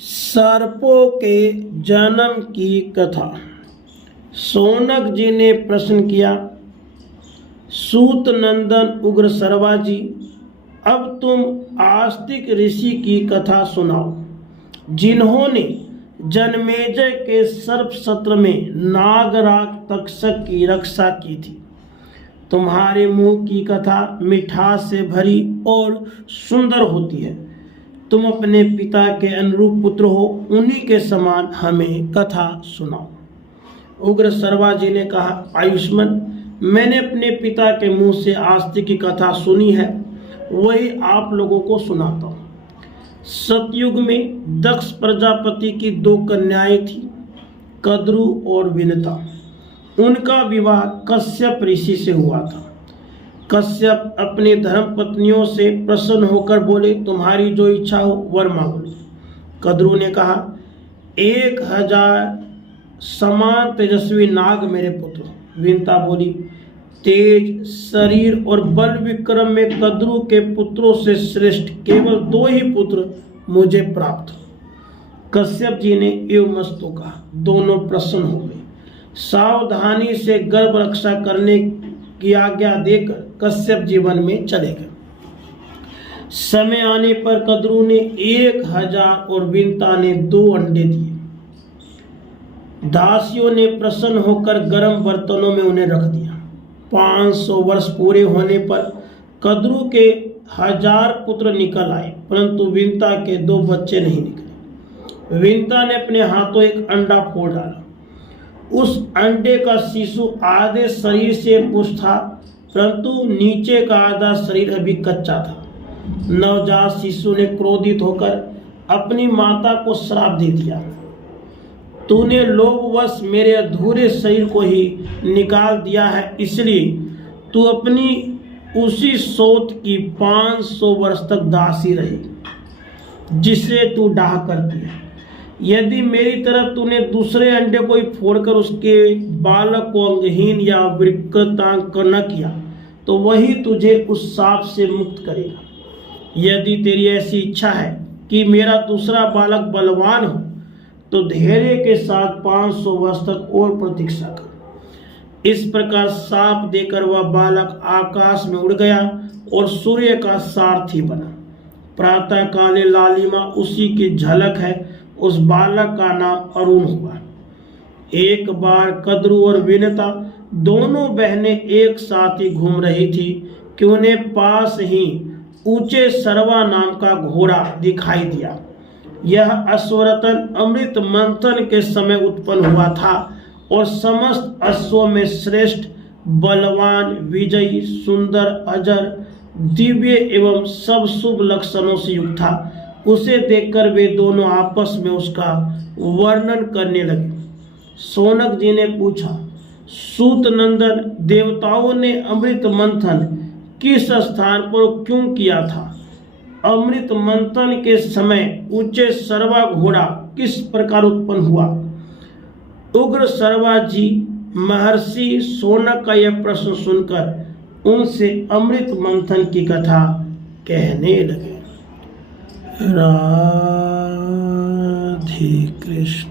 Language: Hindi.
सर्पों के जन्म की कथा। शौनक जी ने प्रश्न किया, सूत नंदन उग्र सर्वा जी, अब तुम आस्तिक ऋषि की कथा सुनाओ, जिन्होंने जनमेजय के सर्प सत्र में नागराज तक्षक की रक्षा की थी। तुम्हारे मुंह की कथा मिठास से भरी और सुंदर होती है। तुम अपने पिता के अनुरूप पुत्र हो, उन्हीं के समान हमें कथा सुनाओ। उग्र सर्वा जी ने कहा, आयुष्मान, मैंने अपने पिता के मुंह से आस्तिक की कथा सुनी है, वही आप लोगों को सुनाता हूँ। सतयुग में दक्ष प्रजापति की 2 कन्याएं थी, कद्रु और विनता। उनका विवाह कश्यप ऋषि से हुआ था। कश्यप अपनी धर्म पत्नियों से प्रसन्न होकर बोले, तुम्हारी जो इच्छा हो वर मांग लो। कद्रु ने कहा, 1000 समान तेजस्वी नाग मेरे पुत्र। विनता बोली, तेज शरीर और बल विक्रम में कद्रु के पुत्रों से श्रेष्ठ केवल 2 ही पुत्र मुझे प्राप्त हो। कश्यप जी ने एवमस्तु कहा। दोनों प्रसन्न हो गए। सावधानी से गर्भ रक्षा करने की आज्ञा देकर कश्यप जीवन में चले गए। समय आने पर कद्रु ने 1000 और विनता ने 2 अंडे दिए। दासियों ने प्रसन्न होकर गर्म बर्तनों में उन्हें रख दिया। 500 वर्ष पूरे होने पर कद्रु के 1000 पुत्र निकल आए, परंतु विनता के 2 बच्चे नहीं निकले। विनता ने अपने हाथों एक अंडा फोड़ डाला। उस अंडे का शिशु आधे शरीर से पुष्ट था, परंतु नीचे का आधा शरीर अभी कच्चा था। नवजात शिशु ने क्रोधित होकर अपनी माता को श्राप दे दिया, तूने लोभवश मेरे अधूरे शरीर को ही निकाल दिया है, इसलिए तू अपनी उसी सोत की 500 वर्ष तक दासी रही जिसे तू डाह करती है। यदि मेरी तरफ तूने दूसरे अंडे को ही फोड़कर उसके बालक को अंगहीन या विकृतांग न किया, तो वही तुझे उस शाप से मुक्त करेगा। यदि तेरी ऐसी इच्छा है कि मेरा दूसरा बालक बलवान हो, तो धैर्य के साथ 500 वर्ष तक और प्रतीक्षा कर। इस प्रकार शाप देकर वह बालक आकाश में उड़ गया और सूर्य का सारथी बना। प्रातः काले लालिमा उसी की झलक है। उस बालक का नाम अरुण हुआ। एक बार कद्रु और विनता दोनों बहनें एक साथ ही घूम रही थी कि उन्हें पास ही ऊंचे सरवा नाम का घोड़ा दिखाई दिया। यह अश्वरतन अमृत मंथन के समय उत्पन्न हुआ था और समस्त अश्वों में श्रेष्ठ, बलवान, विजयी, सुंदर, अजर, दिव्य एवं सब शुभ लक्षणों से युक्त था। उसे देखकर वे दोनों आपस में उसका वर्णन करने लगे। शौनक जी ने पूछा, सूत नंदन, देवताओं ने अमृत मंथन किस स्थान पर क्यों किया था? अमृत मंथन के समय ऊंचे सर्वा घोड़ा किस प्रकार उत्पन्न हुआ? उग्र सर्वा जी महर्षि शौनक का यह प्रश्न सुनकर उनसे अमृत मंथन की कथा कहने लगे। राधे कृष्ण।